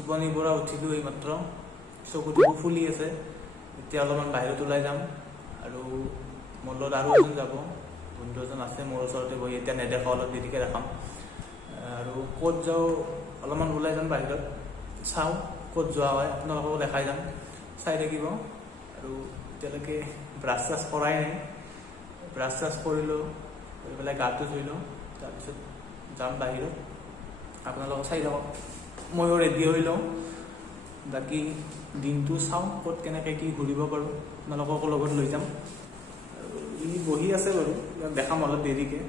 টোপনিৰ পৰা উঠিলোঁ এইমাত্ৰ চকুটো ফুলি আছে এতিয়া অলপমান বাহিৰত ওলাই যাম আৰু মোৰ লগত আৰু এজন যাব বন্ধু এজন আছে মোৰ ওচৰতে বহি এতিয়া নেদেখা অলপ দেৰিকৈ দেখাম আৰু ক'ত যাওঁ অলপমান ওলাই যাম বাহিৰত চাওঁ ক'ত যোৱা হয় আপোনালোককো দেখাই যাম চাই থাকিব আৰু এতিয়ালৈকে ব্ৰাছ চাছ কৰাই নাই ব্ৰাছ চাছ কৰিলোঁ কৰি পেলাই গাটো ধুই লওঁ তাৰপিছত যাম বাহিৰত আপোনালোকক চাই থাকক ময়ো ৰেডি হৈ লওঁ বাকী দিনটো চাওঁ ক'ত কেনেকৈ কি ঘূৰিব পাৰোঁ আপোনালোককো লগত লৈ যাম আৰু ই বহি আছে বাৰু দেখাম অলপ দেৰিকৈ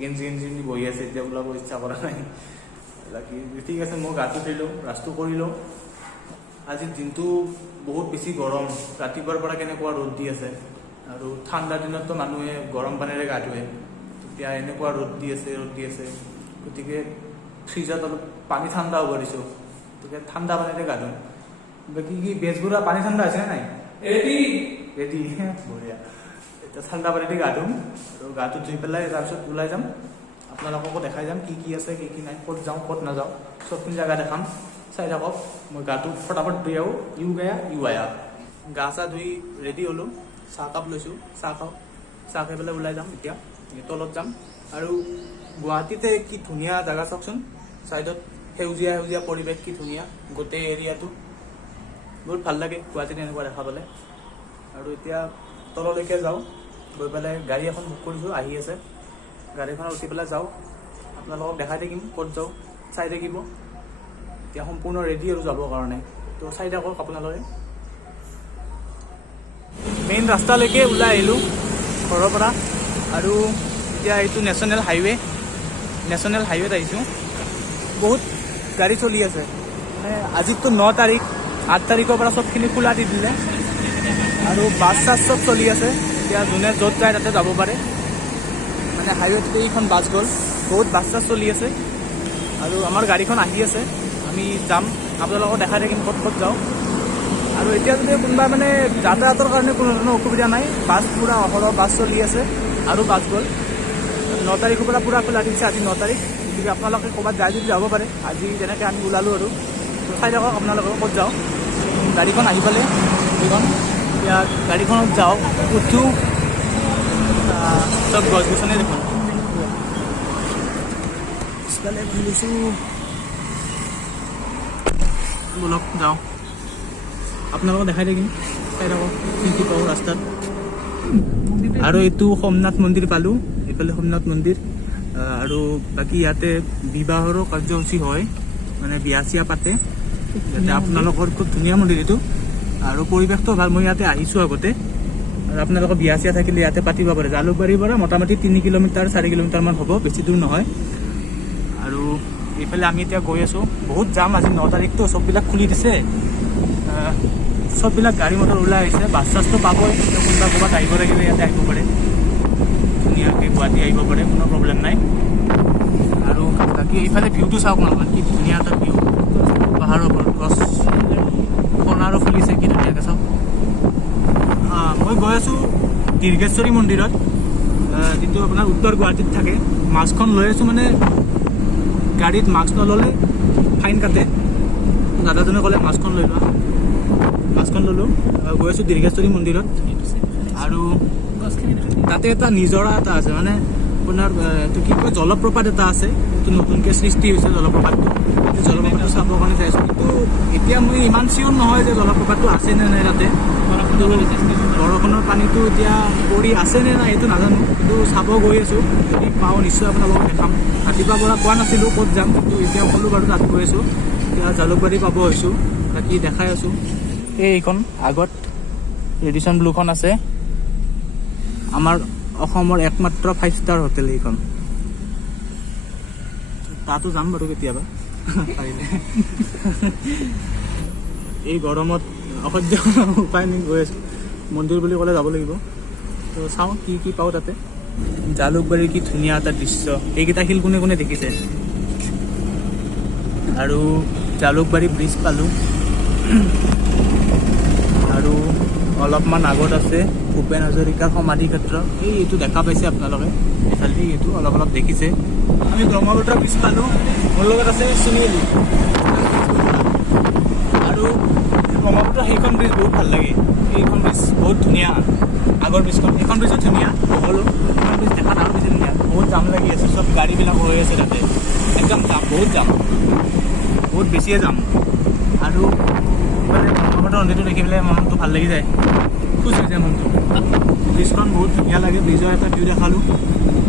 গেঞ্জি বহি আছে এতিয়া ওলাব ইচ্ছা কৰা নাই বাকী ঠিক আছে মই গাটো ধুই লওঁ ব্ৰাছটো কৰি লওঁ আজিৰ দিনটো বহুত বেছি গৰম ৰাতিপুৱাৰ পৰা কেনেকুৱা ৰ'দ দি আছে আৰু ঠাণ্ডা দিনততো মানুহে গৰম পানীৰে গা ধুৱে এতিয়া এনেকুৱা ৰ'দ দি আছে গতিকে ফ্ৰিজত অলপ পানী ঠাণ্ডা হ'ব দিছোঁ গতিকে ঠাণ্ডা পানীৰে গা ধুম বাকী কি বেজবোৰা পানী ঠাণ্ডা আছে নাই ৰেডি বঢ়িয়া এতিয়া ঠাণ্ডা পানীতে গা ধুম আৰু গাটো ধুই পেলাই তাৰপিছত ওলাই যাম আপোনালোককো দেখাই যাম কি আছে কি নাই ক'ত যাওঁ ক'ত নাযাওঁ চবখিনি জেগা দেখাম চাই থাকক মই গাটো ফটাফট ধুই আহোঁ ইউ আয়া গা চা ধুই ৰেডি হ'লোঁ চাহ কাপ লৈছোঁ চাহ খাওঁ চাহ খাই পেলাই ওলাই যাম এতিয়া তলত যাম আৰু গুৱাহাটীতে কি ধুনীয়া জেগা চাওকচোন চাইডত সেউজীয়া পৰিৱেশ কি ধুনীয়া গোটেই এৰিয়াটো বহুত ভাল লাগে গুৱাহাটীত এনেকুৱা দেখা পালে আৰু এতিয়া তললৈকে যাওঁ গৈ পেলাই গাড়ী এখন বুক কৰিছোঁ আহি আছে গাড়ীখনত উঠি পেলাই যাওঁ আপোনালোকক দেখাই থাকিম ক'ত যাওঁ চাই থাকিব এতিয়া সম্পূৰ্ণ ৰেডি আৰু যাবৰ কাৰণে তো চাই থাকক আপোনালোকে মেইন ৰাস্তালৈকে ওলাই আহিলোঁ ঘৰৰ পৰা আৰু এতিয়া এইটো নেশ্যনেল হাইৱেত আহিছোঁ বহুত গাড়ী চলি আছে মানে আজিতো 9 তাৰিখ 8 তাৰিখৰ পৰা চবখিনি খোলা দি দিলে আৰু বাছ চাছ চব চলি আছে এতিয়া যোনে য'ত যায় তাতে যাব পাৰে মানে হাইৱেত এইখন বাছ গ'ল বহুত বাছ চাছ চলি আছে আৰু আমাৰ গাড়ীখন আহি আছে আমি যাম আপোনালোকক দেখাই থাকিম ক'ত যাওঁ আৰু এতিয়া যদি কোনোবা মানে যাতায়াতৰ কাৰণে কোনো ধৰণৰ অসুবিধা নাই বাছ পূৰা অহৰহ বাছ চলি আছে আৰু বাছ গ'ল 9 তাৰিখৰ পৰা পূৰা খোলা দিছে আজি 9 তাৰিখ গতিকে আপোনালোকে ক'ৰবাত যায় যদি যাব পাৰে আজি যেনেকৈ আমি ওলালোঁ আৰু চাই থাকক আপোনালোকে ক'ত যাওঁ গাড়ীখন আহি পালে এইখন এতিয়া গাড়ীখনত যাওঁ উঠোঁ চব গছ গছনি দেখোন পিছফালে খুলিছোঁ বলক যাওঁ আপোনালোকক দেখাই থাকিম চাই থাকক কি পাওঁ ৰাস্তাত আৰু এইটো সোমনাথ মন্দিৰ পালোঁ এইফালে সোমনাথ মন্দিৰ আৰু বাকী ইয়াতে বিবাহৰো কাৰ্যসূচী হয় মানে বিয়া চিয়া পাতে ইয়াতে আপোনালোকৰ খুব ধুনীয়া মন্দিৰ এইটো আৰু পৰিৱেশটো ভাল মই ইয়াতে আহিছোঁ আগতে আৰু আপোনালোকৰ বিয়া চিয়া থাকিলে ইয়াতে পাতিব পাৰে জালুকবাৰীৰ পৰা মোটামুটি 3 কিলোমিটাৰ 4 কিলোমিটাৰমান হ'ব বেছি দূৰ নহয় আৰু এইফালে আমি এতিয়া গৈ আছোঁ বহুত যাম আজি 9 তাৰিখটো চববিলাক খুলি দিছে চববিলাক গাড়ী মটৰ ওলাই আহিছে বাছ চাছটো পাবই কোনোবা ক'ৰবাত আহিব লাগিলে ইয়াতে আহিব পাৰে ধুনীয়াকৈ গুৱাহাটী আহিব পাৰে কোনো প্ৰব্লেম নাই আৰু বাকী এইফালে ভিউটো চাওক নহয় কি ধুনীয়া এটা ভিউ পাহাৰৰ ওপৰত গছ কণাৰো ফুলিছে কি ধুনীয়াকৈ চাওক মই গৈ আছোঁ দীৰ্ঘেশ্বৰী মন্দিৰত যিটো আপোনাৰ উত্তৰ গুৱাহাটীত থাকে মাস্কখন লৈ আছোঁ মানে গাড়ীত মাস্ক নল'লে ফাইন কাটে দাদাজনে ক'লে মাস্কখন লৈ লোৱা মাস্কখন ল'লোঁ গৈ আছোঁ দীৰ্ঘেশ্বৰী মন্দিৰত আৰু তাতে এটা নিজৰা এটা আছে মানে আপোনাৰ এইটো কি কয় জলপ্ৰপাত এটা আছে এইটো নতুনকৈ সৃষ্টি হৈছে জলপ্ৰপাতটো এই জলপ্ৰপাতটো চাবৰ কাৰণে যাই আছোঁ কিন্তু এতিয়া মই ইমান চিয়ৰ নহয় যে জলপ্ৰপাতটো আছে নে নাই তাতে বৰষুণৰ পানীটো এতিয়া পৰি আছে নে নাই এইটো নাজানো কিন্তু চাব গৈ আছোঁ যদি পাওঁ নিশ্চয় আপোনালোকক দেখাম ৰাতিপুৱাৰ পৰা কোৱা নাছিলোঁ ক'ত যাম কিন্তু এতিয়া ক'লোঁ বাৰু তাত গৈ আছোঁ এতিয়া জালুকবাৰী পাব হৈছোঁ বাকী দেখাই আছোঁ এইখন আগত ৰেডিশ্যন ব্লুখন আছে আমাৰ অসমৰ একমাত্ৰ 5 ষ্টাৰ হোটেল এইখন তাতো যাম বাৰু কেতিয়াবা পাৰিলে এই গৰমত অসহ্য উপায় নাই গৈ আছোঁ মন্দিৰ বুলি ক'লে যাব লাগিব তো চাওঁ কি পাওঁ তাতে জালুকবাৰীৰ কি ধুনীয়া এটা দৃশ্য এইকেইটা শিল কোনে দেখিছে আৰু জালুকবাৰী ব্ৰিজ পালোঁ আৰু অলপমান আগত আছে ভূপেন হাজৰিকাৰ সমাধি ক্ষেত্ৰ এইটো দেখা পাইছে আপোনালোকে এইফালে এইটো অলপ দেখিছে আমি ব্ৰহ্মপুত্ৰ ব্ৰিজ পালোঁ মোৰ লগত আছে সুনীল এইখন ব্ৰিজ বহুত ভাল লাগে, এইখন ব্ৰিজ বহুত ধুনীয়া। আগৰ ব্ৰিজখন, এইখন ব্ৰিজো ধুনীয়া, সকলো এইখন ব্ৰিজ দেখাত আৰু বেছি ধুনীয়া। বহুত জাম লাগি আছে, চব গাড়ীবিলাক হৈ আছে তাতে, একদম জাম, বহুত জাম, বহুত বেছিয়ে জাম। আৰু মানে ব্ৰহ্মপুত্ৰ নদীটো দেখি পেলাই মনটো ভাল লাগি যায়, খুচ হৈ যায় মনটো। ব্ৰিজখন বহুত ধুনীয়া লাগে, ব্ৰিজৰ এটা ভিউ দেখালোঁ।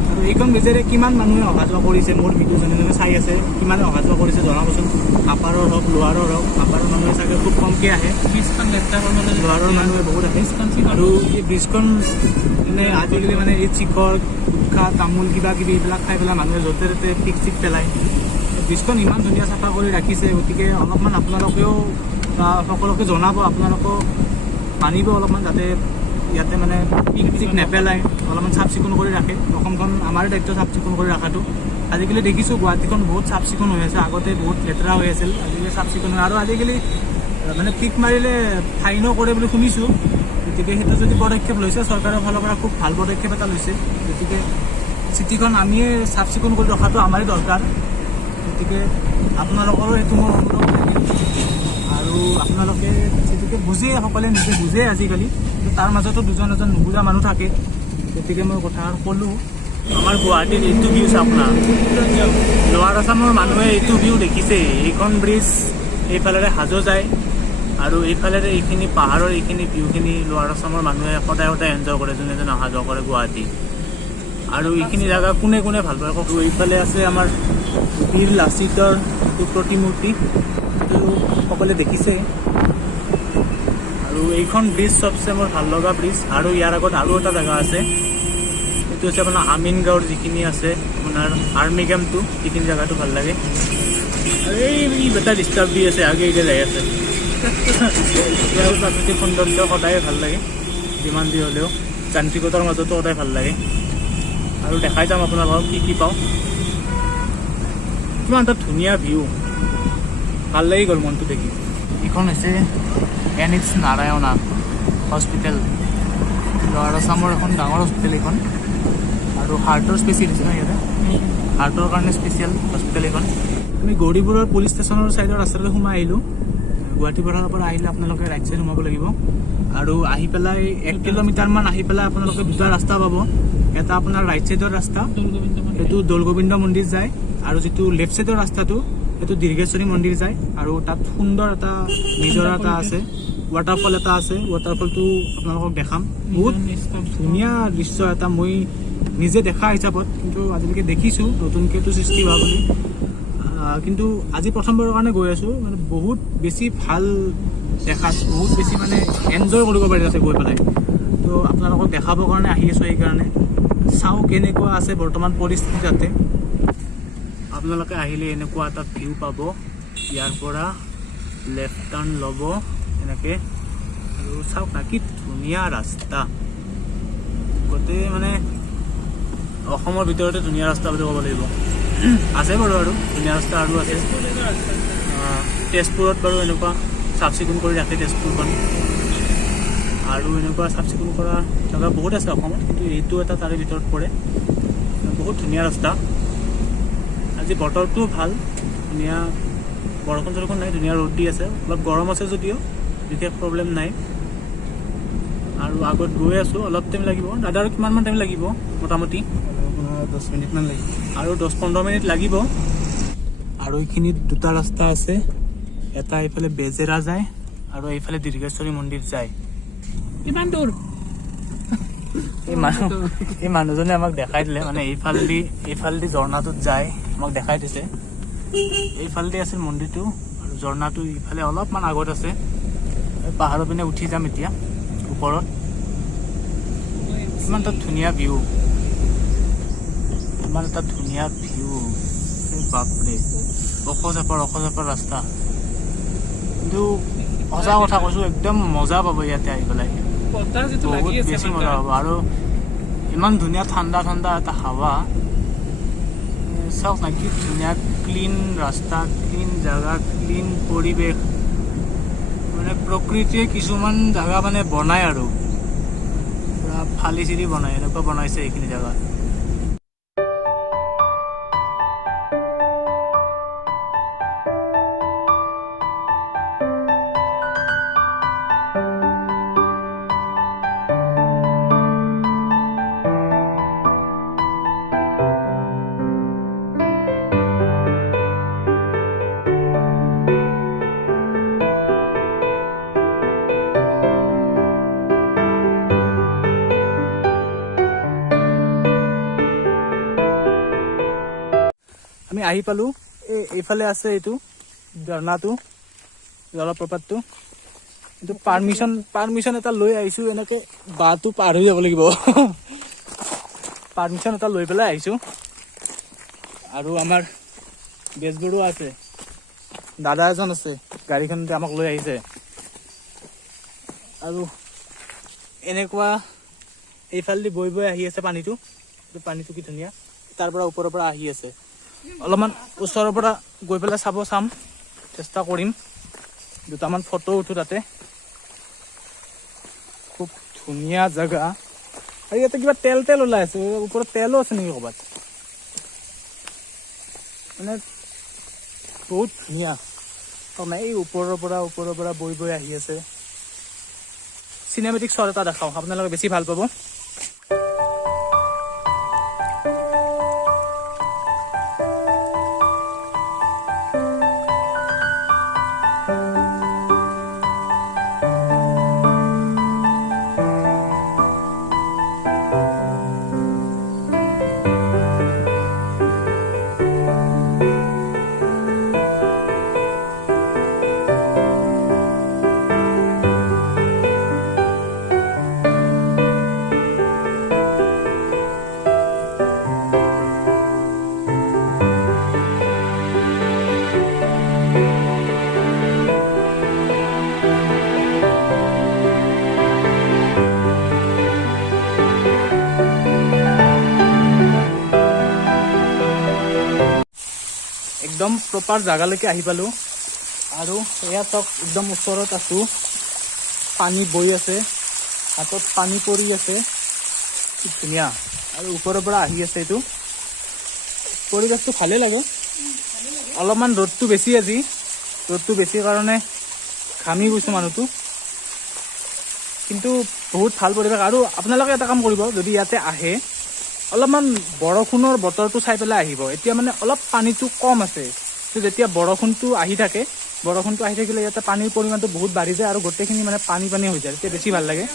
আৰু এইখন ব্ৰিজেৰে কিমান মানুহে অহা যোৱা কৰিছে, মোৰ ভিডিঅ' যোনে যোনে চাই আছে, কিমানে অহা যোৱা কৰিছে জনাবচোন। আপাৰৰ হওক লোৱাৰৰ হওক, আপাৰৰ মানুহে চাগে খুব কমকৈ আহে, ব্ৰিজখন লেতেৰা কৰিবলৈ লোৱাৰৰ মানুহে বহুত আহে। আৰু এই ব্ৰিজখন মানে আজিকালি মানে এই চিখৰ গুটখা তামোল কিবা কিবি এইবিলাক খাই পেলাই মানুহে য'তে ত'তে পিক চিক পেলায়। ব্ৰিজখন ইমান ধুনীয়া চাফা কৰি ৰাখিছে, গতিকে অলপমান আপোনালোকেও সকলোকে জনাব, আপোনালোকেও মানিব অলপমান, যাতে ইয়াতে মানে পিক চিক নেপেলায়, অলপমান চাফ চিকুণ কৰি ৰাখে। অসমখন আমাৰে দায়িত্ব চাফ চিকুণ কৰি ৰখাটো। আজিকালি দেখিছোঁ গুৱাহাটীখন বহুত চাফ চিকুণ হৈ আছে, আগতে বহুত লেতেৰা হৈ আছিল, আজিকালি চাফ চিকুণ হয়। আৰু আজিকালি মানে পিক মাৰিলে ফাইনো কৰে বুলি শুনিছোঁ, গতিকে সেইটো যদি পদক্ষেপ লৈছে চৰকাৰৰ ফালৰ পৰা খুব ভাল পদক্ষেপ এটা লৈছে। গতিকে চিটিখন আমিয়ে চাফ চিকুণ কৰি ৰখাটো আমাৰে দৰকাৰ। গতিকে আপোনালোকৰো এইটো মোৰ অনুৰোধ থাকিল। আৰু আপোনালোকে যিটোকে বুজে, সকলোৱে নিজে বুজে আজিকালি, কিন্তু তাৰ মাজতো দুজন এজন নুবুজা মানুহ থাকে। গতিকে মই কথা ক'লোঁ, আমাৰ গুৱাহাটীৰ এইটো ভিউ চাওক না, লোৱাৰ আছামৰ মানুহে এইটো ভিউ দেখিছে। এইখন ব্ৰিজ এইফালেৰে হাজো যায়, আৰু এইফালেৰে এইখিনি পাহাৰৰ এইখিনি ভিউখিনি লোৱাৰ আছামৰ মানুহে সদায় সদায় এনজয় কৰে, যোনে যোনে অহা যোৱা কৰে গুৱাহাটী। আৰু এইখিনি জেগা কোনে কোনে ভাল পায় কওক। এইফালে আছে আমাৰ বীৰ লাচিতৰ এইটো প্ৰতিমূৰ্তি, এইটো সকলোৱে দেখিছে। আৰু এইখন ব্ৰিজ চবচে মোৰ ভাল লগা ব্ৰিজ। আৰু ইয়াৰ আগত আৰু এটা জেগা আছে, এইটো হৈছে আপোনাৰ আমিনগাঁৱৰ যিখিনি আছে আপোনাৰ আৰ্মি কেম্পটো, সেইখিনি জেগাটো ভাল লাগে। আৰু এই বেটা ডিষ্টাৰ্ব দি আছে, আগে আগে যাই আছে। ইয়াৰ প্ৰাকৃতিক সৌন্দৰ্য সদায় ভাল লাগে, যিমান যি হ'লেও যান্ত্ৰিকতাৰ মাজতো সদায় ভাল লাগে। আৰু দেখাই যাম আপোনালোকক কি কি পাওঁ। কিমান এটা ধুনীয়া ভিউ, ভাল লাগি গ'ল মনটো দেখি। এইখন হৈছে NH নাৰায়ণা হস্পিটেল, লোৱাৰ আছামৰ এখন ডাঙৰ হস্পিটেল এইখন। আৰু হাৰ্টৰ স্পেচিয়েলিষ্ট ন ইয়াতে, হাৰ্টৰ কাৰণে স্পেচিয়েল হস্পিটেল এইখন। আমি গৌৰীপুৰৰ পুলিচ ষ্টেচনৰ ছাইডৰ ৰাস্তালৈ সোমাই আহিলোঁ। গুৱাহাটী পাহাৰৰ পৰা আহিলে আপোনালোকে ৰাইট ছাইড সোমাব লাগিব। আৰু আহি পেলাই 1 কিলোমিটাৰমান আহি পেলাই আপোনালোকে দুটা ৰাস্তা পাব। এটা আপোনাৰ ৰাইট ছাইডৰ ৰাস্তা, সেইটো দৌলগোবিন্দ মন্দিৰ যায়, আৰু যিটো লেফ্ট ছাইডৰ ৰাস্তাটো সেইটো দীৰ্ঘেশ্বৰী মন্দিৰ যায়। আৰু তাত সুন্দৰ এটা নিজৰা এটা আছে, ৱাটাৰফল এটা আছে, ৱাটাৰফলটো আপোনালোকক দেখাম। বহুত ধুনীয়া দৃশ্য এটা, মই নিজে দেখা হিচাপত, কিন্তু আজিলৈকে দেখিছোঁ নতুনকৈতো সৃষ্টি হোৱা বুলি। কিন্তু আজি প্ৰথমবাৰৰ কাৰণে গৈ আছোঁ, মানে বহুত বেছি ভাল দেখাত, বহুত বেছি মানে এনজয় কৰিব পাৰি তাতে গৈ পেলাই। তো আপোনালোকক দেখাবৰ কাৰণে আহি আছোঁ, সেইকাৰণে চাওঁ কেনেকুৱা আছে বৰ্তমান পৰিস্থিতি তাতে। আপোনালোকে আহিলে এনেকুৱা এটা ভিউ পাব, ইয়াৰ পৰা লেফ্ট টাৰ্ণ ল'ব এনেকৈ। আৰু চাওক না কি ধুনীয়া ৰাস্তা, গোটেই মানে অসমৰ ভিতৰতে ধুনীয়া ৰাস্তা বুলি ক'ব লাগিব। আছে বাৰু আৰু ধুনীয়া ৰাস্তা আৰু আছে। তেজপুৰত বাৰু এনেকুৱা চাফ চিকুণ কৰি ৰাখে তেজপুৰখন, আৰু এনেকুৱা চাফ চিকুণ কৰা জেগা বহুত আছে অসমত, কিন্তু এইটো এটা তাৰে ভিতৰত পৰে। বহুত ধুনীয়া ৰাস্তা। আজি বতৰটো ভাল, ধুনীয়া, বৰষুণ চৰষুণ নাই, ধুনীয়া ৰ'দ দি আছে, অলপ গৰম আছে যদিও বিশেষ প্ৰব্লেম নাই। আৰু আগত গৈ আছোঁ, অলপ টাইম লাগিব। দাদা আৰু কিমানমান টাইম লাগিব মোটামুটি? 10 মিনিটমান লাগিব, আৰু 10-15 মিনিট লাগিব। আৰু এইখিনিত দুটা ৰাস্তা আছে, এটা এইফালে বেজেৰা যায় আৰু এইফালে দীৰ্ঘেশ্বৰী মন্দিৰ যায়। কিমান দূৰ? এই মানুহজনে আমাক দেখাই দিলে, মানে এইফালেদি ঝৰ্ণাটোত যায়, আমাক দেখাই দিছে। এইফালেদি আছিল মন্দিৰটো, আৰু ঝৰ্ণাটো ইফালে অলপমান আগত আছে। পাহাৰৰ পিনে উঠি যাম এতিয়া ওপৰত। ইমান এটা ধুনীয়া ভিউ, ইমান এটা ধুনীয়া ভিউ, বাপৰে। অখজাপাৰ ৰাস্তা, কিন্তু সঁচা কথা কৈছোঁ, একদম মজা পাব ইয়াতে আহি পেলাই, বহুত বেছি মজা পাব। আৰু ইমান ধুনীয়া ঠাণ্ডা ঠাণ্ডা এটা হাৱা, চাওক না কি ধুনীয়া ক্লিন ৰাস্তা, ক্লিন জেগা, ক্লিন পৰিৱেশ। মানে প্ৰকৃতিয়ে কিছুমান জেগা মানে বনায় আৰু পুৰা ফালি চিৰি বনায়, এনেকুৱা বনাইছে এইখিনি জেগা। আহি পালোঁ। এইফালে আছে এইটো ঝৰ্ণাটো, জলপ্ৰপাতটো। কিন্তু পাৰ্মিশ্যন এটা লৈ আহিছোঁ, এনেকৈ বাটো পাৰ হৈ যাব লাগিব। পাৰ্মিশ্যন এটা লৈ পেলাই আহিছোঁ। আৰু আমাৰ বেজবোৰো আছে, দাদা এজন আছে গাড়ীখনতে আমাক লৈ আহিছে। আৰু এনেকুৱা এইফালেদি বৈ বৈ আহি আছে পানীটো। পানীটো কি ধুনীয়া, তাৰ পৰা ওপৰৰ পৰা আহি আছে। অলপমান ওচৰৰ পৰা গৈ পেলাই চাম, চেষ্টা কৰিম। দুটামান ফটো উঠো তাতে। খুব ধুনীয়া জেগা। আৰু ইয়াতে কিবা তেল ওলাই আছে, ওপৰত তেলো আছে নেকি ক'ৰবাত? মানে বহুত ধুনীয়া। এই ওপৰৰ পৰা বৈ বৈ আহি আছে। চিনেমেটিক শ্বট এটা দেখাওঁ, আপোনালোকে বেছি ভাল পাব। একদম প্ৰপাৰ জাগালৈকে আহি পালোঁ। আৰু এয়া চাওক, একদম ওচৰত আছোঁ, পানী বৈ আছে, হাতত পানী পৰি আছে, খুব ধুনীয়া। আৰু ওপৰৰ পৰা আহি আছে এইটো। পৰিৱেশটো ভালে লাগে। অলপমান ৰ'দটো বেছি আজি, ৰ'দটো বেছি কাৰণে ঘামি গৈছোঁ মানুহটো, কিন্তু বহুত ভাল পৰিৱেশ। আৰু আপোনালোকে এটা কাম কৰিব, যদি ইয়াতে আহে অলপমান বৰষুণৰ বতৰটো চাই পেলাই আহিব। এতিয়া মানে অলপ পানীটো কম আছে, যেতিয়া বৰষুণটো আহি থাকিলে ইয়াতে পানীৰ পৰিমাণটো বহুত বাঢ়ি যায় আৰু গোটেইখিনি মানে পানী হৈ যায়, তেতিয়া বেছি ভাল লাগে।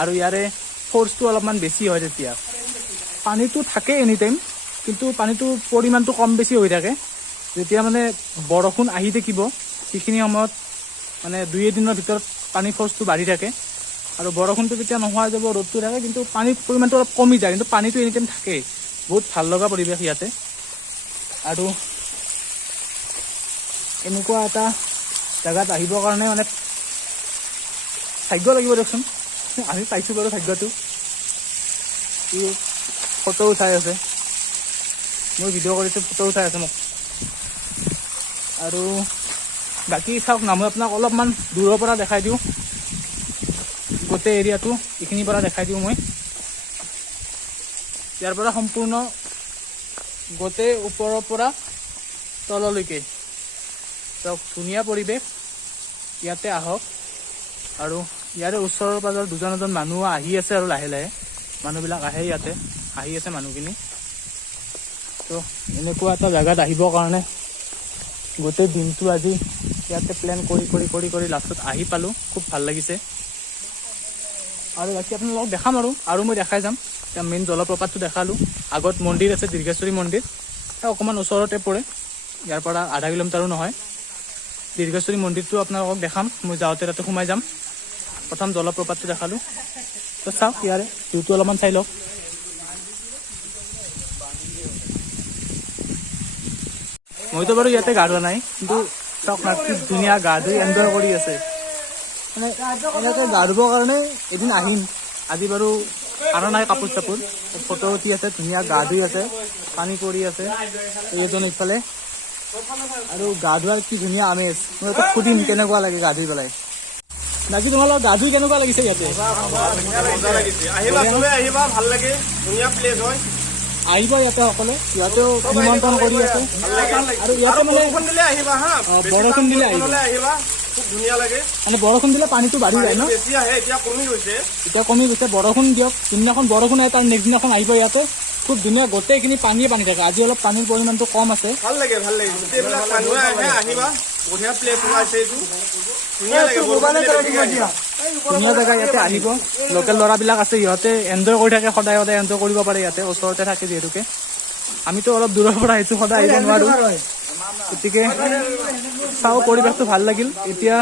আৰু ইয়াৰে ফ'ৰ্চটো অলপমান বেছি হয় তেতিয়া। পানীটো থাকে এনি টাইম, কিন্তু পানীটো পৰিমাণটো কম বেছি হৈ থাকে। যেতিয়া মানে বৰষুণ আহি থাকিব, সেইখিনি সময়ত মানে 2 দিনৰ ভিতৰত পানীৰ ফ'ৰ্চটো বাঢ়ি থাকে। আৰু বৰষুণটো যেতিয়া নোহোৱা যাব, ৰ'দটো থাকে, কিন্তু পানীৰ পৰিমাণটো অলপ কমি যায়, কিন্তু পানীটো এনি টাইম থাকেই। বহুত ভাল লগা পৰিৱেশ ইয়াতে। আৰু এনেকুৱা এটা জেগাত আহিবৰ কাৰণে মানে ভাগ্য লাগিব দিয়কচোন। আমি পাইছোঁ বাৰু ভাগ্যটো। ই ফটো উঠাই আছে, মই ভিডিঅ' কৰিছোঁ, ফটো উঠাই আছে মোক। আৰু বাকী চাওক না, মই আপোনাক অলপমান দূৰৰ পৰা দেখাই দিওঁ, গোটেই এৰিয়াটো এইখিনিৰ পৰা দেখাই দিওঁ মই। ইয়াৰ পৰা সম্পূৰ্ণ গোটেই ওপৰৰ পৰা তললৈকে চাওক, ধুনীয়া পৰিৱেশ। ইয়াতে আহক। আৰু ইয়াৰে ওচৰৰ পাজৰ দুজন এজন মানুহ আহি আছে, আৰু লাহে লাহে মানুহবিলাক আহে, ইয়াতে আহি আছে মানুহখিনি। তো এনেকুৱা এটা জেগাত আহিবৰ কাৰণে গোটেই দিনটো আজি ইয়াতে প্লেন কৰি লাষ্টত আহি পালোঁ। খুব ভাল লাগিছে। আৰু বাকী আপোনালোকক দেখাম, আৰু মই দেখাই যাম। এতিয়া মেইন জলপ্ৰপাতটো দেখালোঁ। আগত মন্দিৰ আছে, দীৰ্ঘেশ্বৰী মন্দিৰ, অকণমান ওচৰতে পৰে, ইয়াৰ পৰা আধা কিলোমিটাৰো নহয়। দীৰ্ঘেশ্বৰী মন্দিৰটো আপোনালোকক দেখাম, মই যাওঁতে তাতে সোমাই যাম। প্ৰথম জলপ্ৰপাতটো দেখালোঁ, তো চাওক ইয়াৰে ভিউটো অলপমান চাই লওক। মইতো বাৰু ইয়াতে গা ধোৱা নাই, কিন্তু চাওক না, কি ধুনীয়া গা ধুই এনজয় কৰি আছে। মানে এনেকৈ গা ধুবৰ কাৰণে এদিন আহিম। আজি বাৰু আনা নাই কাপোৰ চাপোৰ, ফটো উঠি আছে, ধুনীয়া গা ধুই আছে, পানী পৰি আছে এইজন ইফালে। আৰু গা ধোৱাৰ কি ধুনীয়া আমেজ। মই এটা সুধিম কেনেকুৱা লাগে গা ধুই পেলাই। বাকী তোমালোকৰ গা ধুই কেনেকুৱা লাগিছে ইয়াতে? আহিবা, ভাল লাগে, ধুনীয়া প্লেচ হয়। আহিব ইয়াতে সকলে, ইয়াতেও নিমন্ত্ৰণ কৰি আছে। আৰু ইয়াতে মানে বৰষুণ দিলে আহিবা হা, বৰষুণ দিলে আহিবা, খুব ধুনীয়া লাগে। মানে বৰষুণ দিলে পানীটো বাঢ়ি যায় ন? বেছি আহে, এতিয়া কমি গৈছে। বৰষুণ দিয়ক, যোনদিনাখন বৰষুণ আহে তাৰ নেক্সট দিনাখন আহিব ইয়াতে, খুব ধুনীয়া গোটেইখিনি পানী থাকে। আজি অলপ পানীৰ পৰিমাণটো কম আছে। ভাল লাগে। গোটেইবিলাক মানুহে আহে, আহিবা, বঢ়িয়া প্লেচ ওলাইছে এইটো, ধুনীয়া লাগে। ধুনীয়া জেগা, ইয়াতে আহিব। লোকেল ল'ৰাবিলাক আছে, সিহঁতে এনজয় কৰি থাকে, সদায় এনজয় কৰিব পাৰে ইয়াতে, ওচৰতে থাকে যিহেতুকে। আমিতো অলপ দূৰৰ পৰা আহিছোঁ, সদায় আহিব নোৱাৰোঁ। গতিকে চাওঁ, পৰিৱেশটো ভাল লাগিল। এতিয়া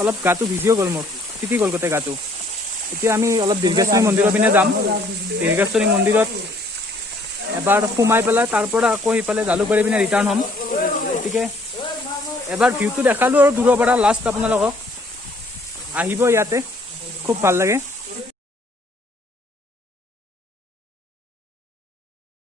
অলপ গাটো ভিজিও গ'ল, মোৰ তিতি গ'ল গোটেই গাটো। এতিয়া আমি অলপ দীৰ্ঘেশ্বৰী মন্দিৰৰ পিনে যাম। দীৰ্ঘেশ্বৰী মন্দিৰত এবাৰ সোমাই পেলাই তাৰ পৰা আকৌ সিফালে জালুকবাৰী পিনে ৰিটাৰ্ণ হ'ম। গতিকে এবাৰ ভিউটো দেখালোঁ আৰু দূৰৰ পৰা লাষ্ট আপোনালোকক। আহিব ইয়াতে, খুব ভাল লাগে।